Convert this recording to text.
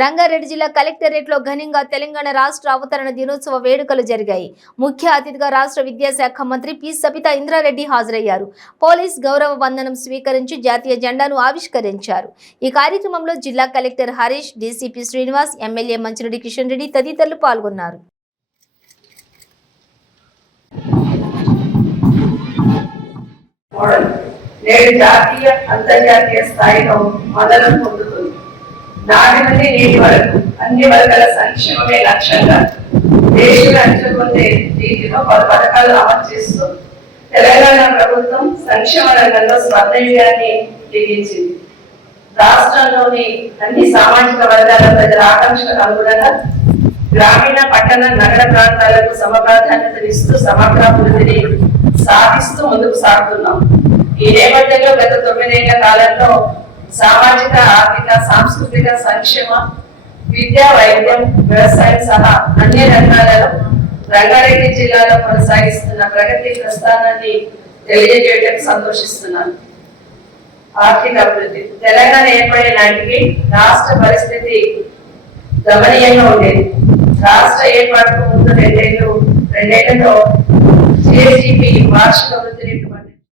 రంగారెడ్డి జిల్లా కలెక్టరేట్లో ఘనంగా తెలంగాణ రాష్ట్ర అవతరణ దినోత్సవ వేడుకలు జరిగాయి. ముఖ్య అతిథిగా రాష్ట్ర విద్యాశాఖ మంత్రి పి. సబిత ఇంద్రారెడ్డి హాజరయ్యారు. పోలీస్ గౌరవ వందనం స్వీకరించి జాతీయ జెండాను ఆవిష్కరించారు. ఈ కార్యక్రమంలో జిల్లా collector Harish DCP Srinivas MLA Manchireddy Kishan Reddy తదితరులు పాల్గొన్నారు. నేడు జాతీయ అంతర్జాతీయ స్థాయిలో మదనం పొందుతుంది. నాటి నుండి వరకు అన్ని వర్గాల సంక్షేమమే లక్ష్యంగా దేశంలో అంచుకుంటే రీతిలో పలు పథకాలు అమలు చేస్తూ తెలంగాణ ప్రభుత్వం సంక్షేమ రంగంలో స్వర్ణయుగాన్ని దిగించింది రాష్ట్రంలోని అన్ని సామాజిక వర్గాల ప్రజల ఆకాంక్షలకు అనుగుణంగా గ్రామీణ పట్టణ నగర ప్రాంతాలకు సమప్రాధాన్యతనిస్తూ సమగ్రాభివృద్ధిని సాధిస్తూ ముందుకు సాగుతున్నాం. ఈ నేపథ్యంలో గత తొమ్మిదేళ్ళ కాలంలో సామాజిక ఆర్థిక సాంస్కృతిక సంక్షేమ విద్య వైద్యం వ్యవసాయం సహా అన్ని రంగాలలో రంగారెడ్డి జిల్లాలో కొనసాగిస్తున్న ప్రగతి ప్రస్థానాన్ని తెలియజేయడం సంతోషిస్తున్నాను. ఆర్థిక అభివృద్ధి. తెలంగాణ ఏర్పడే నాటికి రాష్ట్ర పరిస్థితి గమనీయంగా ఉండేది. రాష్ట్ర ఏర్పాటుకు ముందు రెండేళ్ళు రెండేళ్ళలో జిఎస్టిపి వార్షిక వృద్ధి రేటు